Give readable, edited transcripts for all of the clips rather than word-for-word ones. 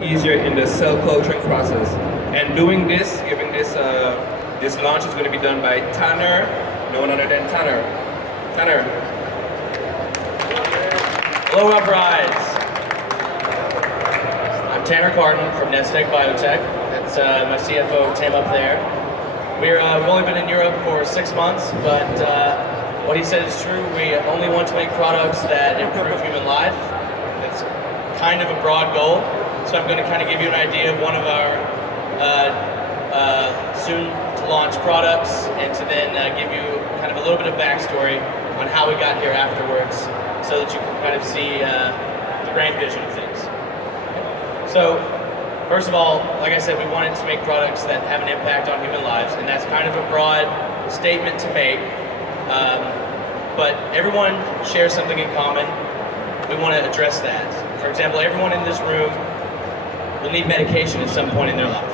easier in the cell culturing process. And doing this, giving this this launch is going to be done by Tanner, no one other than Tanner. Tanner. Hello, Uprise. I'm Tanner Carton from Nestegg Biotech. That's my CFO, Tim, up there. We've only been in Europe for 6 months, but what he said is true. We only want to make products that improve human life. It's kind of a broad goal, so I'm going to kind of give you an idea of one of our soon-to-launch products, and to then give you kind of a little bit of backstory on how we got here afterwards, so that you can kind of see the grand vision of things. So, first of all, like I said, we wanted to make products that have an impact on human lives, and that's kind of a broad statement to make, but everyone shares something in common. We want to address that. For example, everyone in this room will need medication at some point in their life.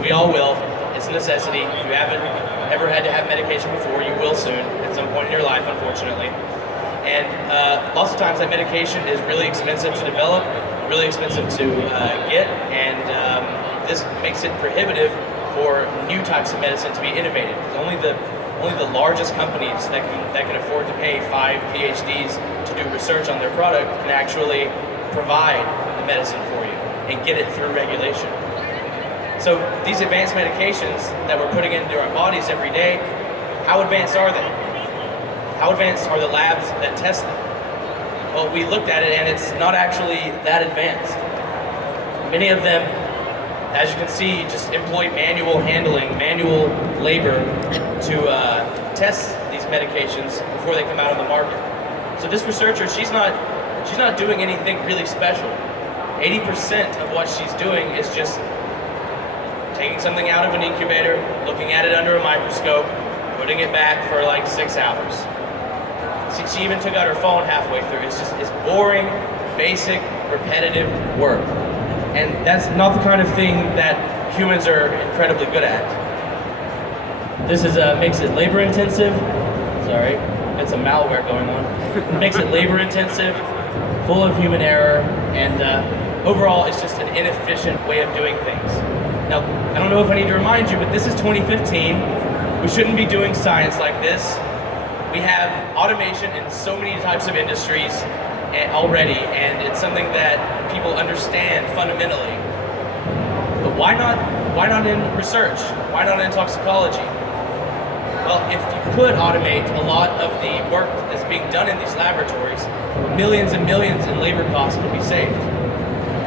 We all will. It's a necessity. If you haven't ever had to have medication before, you will soon at some point in your life, unfortunately. And lots of times that medication is really expensive to develop, really expensive to get, and this makes it prohibitive for new types of medicine to be innovated. Only the largest companies that can afford to pay 5 PhDs to do research on their product can actually provide the medicine for you and get it through regulation. So these advanced medications that we're putting into our bodies every day, how advanced are they? How advanced are the labs that test them? Well, we looked at it and it's not actually that advanced. Many of them, as you can see, just employ manual handling, manual labor to test these medications before they come out on the market. So this researcher, she's not doing anything really special. 80% of what she's doing is just taking something out of an incubator, looking at it under a microscope, putting it back for like 6 hours. She even took out her phone halfway through. It's boring, basic, repetitive work. And that's not the kind of thing that humans are incredibly good at. This makes it labor intensive. Sorry, got some malware going on. It makes it labor intensive, full of human error, and overall it's just an inefficient way of doing things. Now, I don't know if I need to remind you, but this is 2015. We shouldn't be doing science like this. We have automation in so many types of industries already, and it's something that people understand fundamentally. But why not in research? Why not in toxicology? Well, if you could automate a lot of the work that's being done in these laboratories, millions and millions in labor costs could be saved.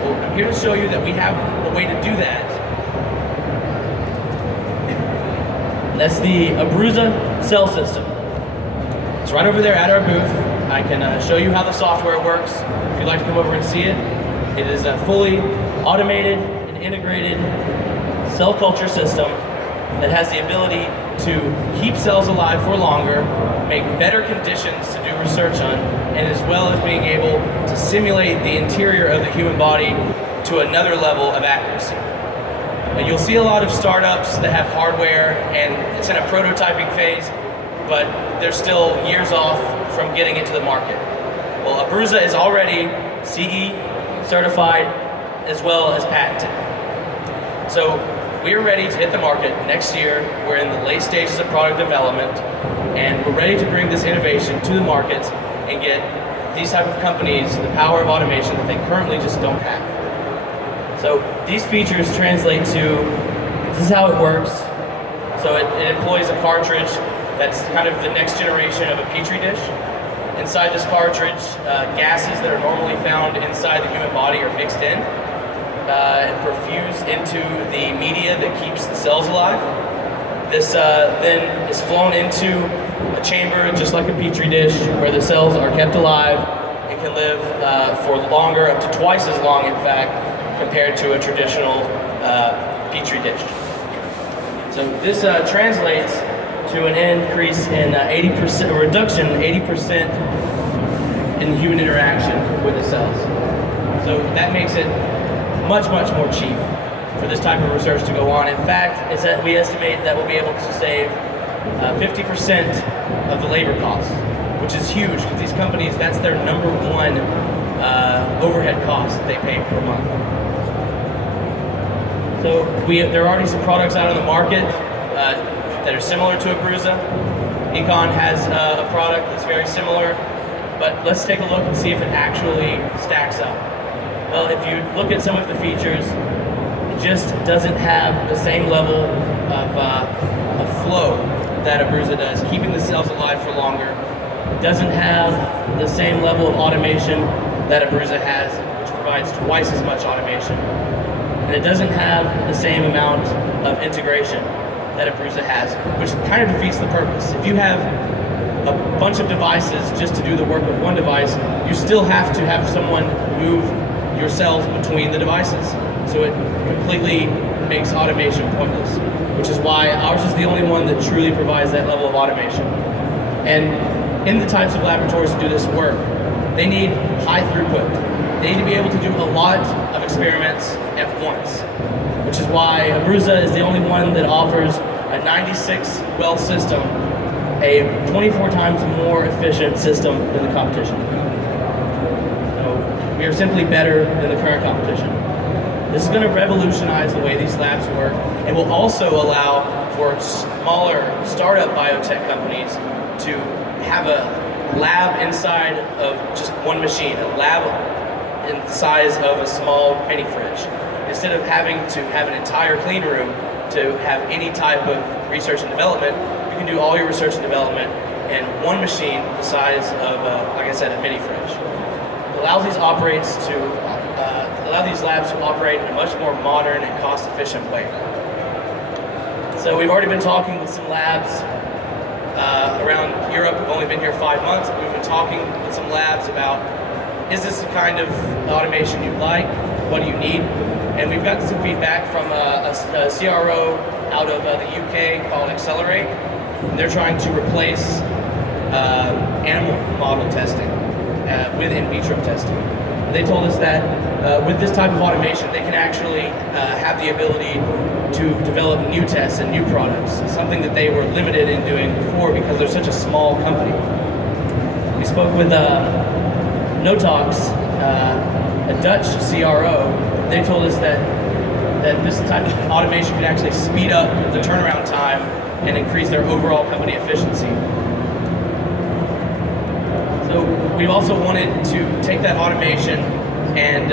Well, I'm here to show you that we have a way to do that. That's the Uprise cell system. It's right over there at our booth. I can show you how the software works if you'd like to come over and see it. It is a fully automated and integrated cell culture system that has the ability to keep cells alive for longer, make better conditions to do research on, and as well as being able to simulate the interior of the human body to another level of accuracy. You'll see a lot of startups that have hardware and it's in a prototyping phase, but they're still years off from getting it to the market. Well, Uprise is already CE certified as well as patented. So we're ready to hit the market next year. We're in the late stages of product development, and we're ready to bring this innovation to the market and get these type of companies the power of automation that they currently just don't have. So these features translate to, this is how it works. So it employs a cartridge that's kind of the next generation of a petri dish. Inside this cartridge, gases that are normally found inside the human body are mixed in and perfused into the media that keeps the cells alive. This then is flown into a chamber just like a petri dish where the cells are kept alive and can live for longer, up to twice as long in fact, compared to a traditional petri dish. So this translates to an increase in 80%, a reduction 80% in human interaction with the cells. So that makes it much, much more cheap for this type of research to go on. In fact, we estimate that we'll be able to save 50% of the labor costs, which is huge because these companies, that's their #1 overhead cost that they pay per month. So there are already some products out on the market that are similar to Abruzza. Econ has a product that's very similar, but let's take a look and see if it actually stacks up. Well, if you look at some of the features, it just doesn't have the same level of flow that Abruzza does, keeping the cells alive for longer. It doesn't have the same level of automation that Abruzza has, which provides twice as much automation. And it doesn't have the same amount of integration that Abruzza has, which kind of defeats the purpose. If you have a bunch of devices just to do the work of one device, you still have to have someone move your cells between the devices. So it completely makes automation pointless, which is why ours is the only one that truly provides that level of automation. And in the types of laboratories that do this work, they need high throughput. They need to be able to do a lot of experiments at once, which is why Abruzza is the only one that offers a 96 well system, a 24 times more efficient system than the competition. So we are simply better than the current competition. This is going to revolutionize the way these labs work. It will also allow for smaller startup biotech companies to have a lab inside of just one machine, a lab in the size of a small penny fridge. Instead of having to have an entire clean room to have any type of research and development, you can do all your research and development in one machine the size of, like I said, a mini fridge. It allows these labs to operate in a much more modern and cost-efficient way. So we've already been talking with some labs around Europe. We've only been here 5 months, but we've been talking with some labs about, is this the kind of automation you like? What do you need? And we've got some feedback from a CRO out of the UK called Accelerate. And they're trying to replace animal model testing with in vitro testing. They told us that with this type of automation, they can actually have the ability to develop new tests and new products, something that they were limited in doing before because they're such a small company. We spoke with Notox, a Dutch CRO. They told us that this type of automation could actually speed up the turnaround time and increase their overall company efficiency. So we also wanted to take that automation and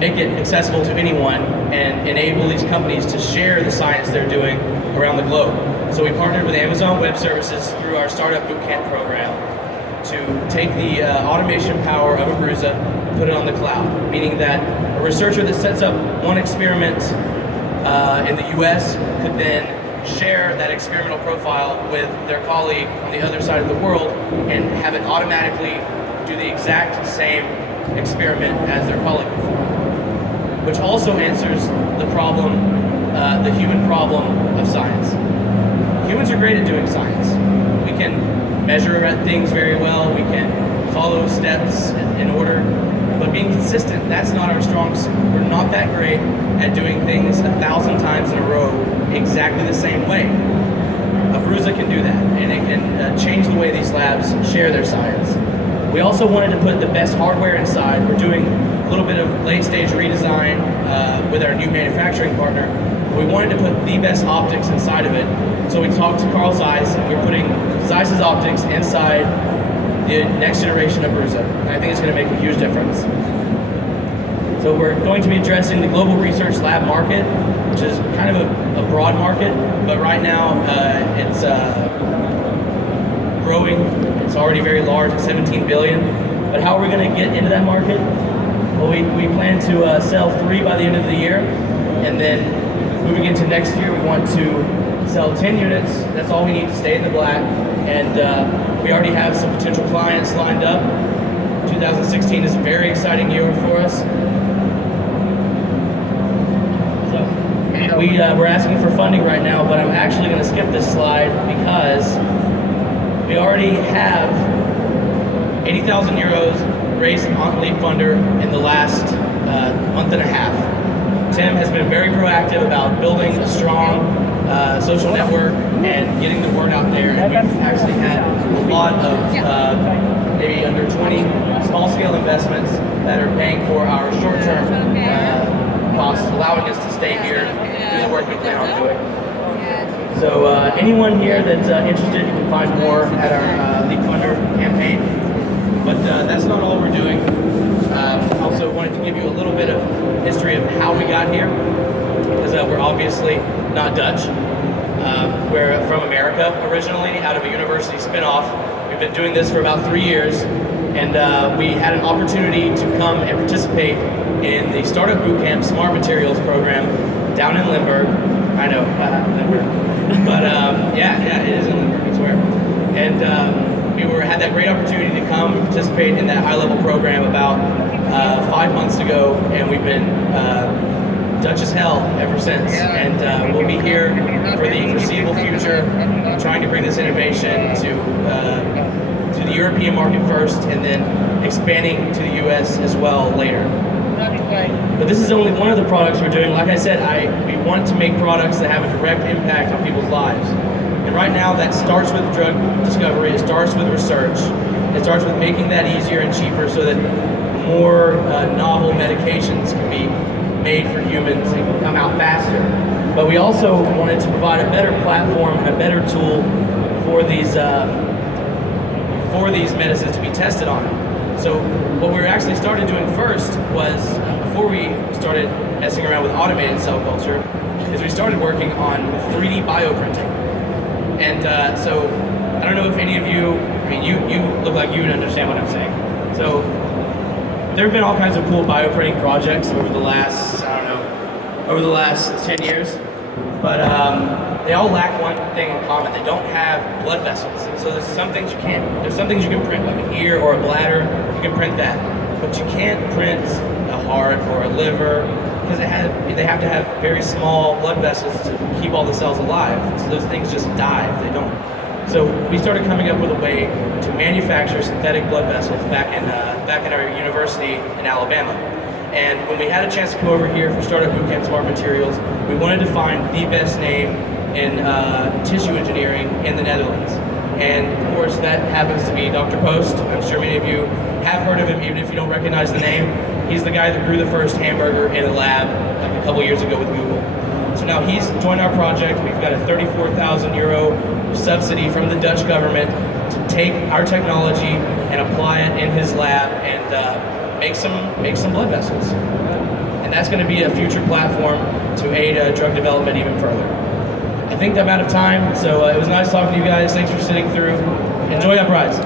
make it accessible to anyone and enable these companies to share the science they're doing around the globe. So we partnered with Amazon Web Services through our Startup Bootcamp program to take the automation power of Abruzza and put it on the cloud, meaning that a researcher that sets up one experiment in the US could then share that experimental profile with their colleague on the other side of the world and have it automatically do the exact same experiment as their colleague before, which also answers the problem, the human problem of science. Humans are great at doing science. We can measure at things very well, we can follow steps in order, but being consistent, that's not our strong suit. We're not that great at doing things 1,000 times in a row exactly the same way. Abruzza can do that, and it can change the way these labs share their science. We also wanted to put the best hardware inside. We're doing a little bit of late-stage redesign with our new manufacturing partner. We wanted to put the best optics inside of it. So we talked to Carl Zeiss, and we're putting Zeiss's optics inside the next generation of Abruzza. And I think it's going to make a huge difference. So we're going to be addressing the global research lab market, which is kind of a broad market, but right now it's growing. It's already very large at 17 billion. But how are we going to get into that market? Well, we plan to sell 3 by the end of the year, and then moving into next year, we want to sell 10 units. That's all we need to stay in the black, and we already have some potential clients lined up. 2016 is a very exciting year for us. So we're asking for funding right now, but I'm actually going to skip this slide because we already have 80,000 euros raised on Leap Funder in the last month and a half. Tim has been very proactive about building a strong social network and getting the word out there. And we've actually had a lot of maybe under 20 small-scale investments that are paying for our short-term costs, allowing us to stay anyone here that's interested, you can find more at our Leap Funder campaign. But that's not all we're doing. Also wanted to give you a little bit of history of how we got here, because we're obviously not Dutch. We're from America originally, out of a university spinoff. We've been doing this for about 3 years, and we had an opportunity to come and participate in the Startup Bootcamp Smart Materials program down in Limburg. I know, Limburg. But yeah, it is in Limburg, I swear. And we had that great opportunity to come and participate in that high-level program about 5 months ago, and we've been Dutch as hell ever since. And we'll be here for the foreseeable future, trying to bring this innovation to the European market first, and then expanding to the US as well later. But this is only one of the products we're doing. Like I said, we want to make products that have a direct impact on people's lives. And right now that starts with drug discovery, it starts with research, it starts with making that easier and cheaper so that more novel medications can be made for humans and can come out faster. But we also wanted to provide a better platform and a better tool for these medicines to be tested on. So what we actually started doing first was, before we started messing around with automated cell culture, is we started working on 3D bioprinting. And so I don't know if any of you, I mean, you look like you would understand what I'm saying. So there have been all kinds of cool bioprinting projects over the last, over the last 10 years. But they all lack one thing in common. They don't have blood vessels. So there's some things you can print, like an ear or a bladder, you can print that. But you can't print a heart or a liver, because they have to have very small blood vessels to keep all the cells alive. So those things just die if they don't. So we started coming up with a way to manufacture synthetic blood vessels back in our university in Alabama. And when we had a chance to come over here for Startup Bootcamp Smart Materials, we wanted to find the best name in tissue engineering in the Netherlands. And of course that happens to be Dr. Post. I'm sure many of you have heard of him, even if you don't recognize the name. He's the guy that grew the first hamburger in a lab like a couple years ago with Google. So now he's joined our project. We've got a 34,000 euro subsidy from the Dutch government to take our technology and apply it in his lab and make some blood vessels. And that's going to be a future platform to aid drug development even further. I think I'm out of time, so it was nice talking to you guys. Thanks for sitting through. Enjoy Uprise.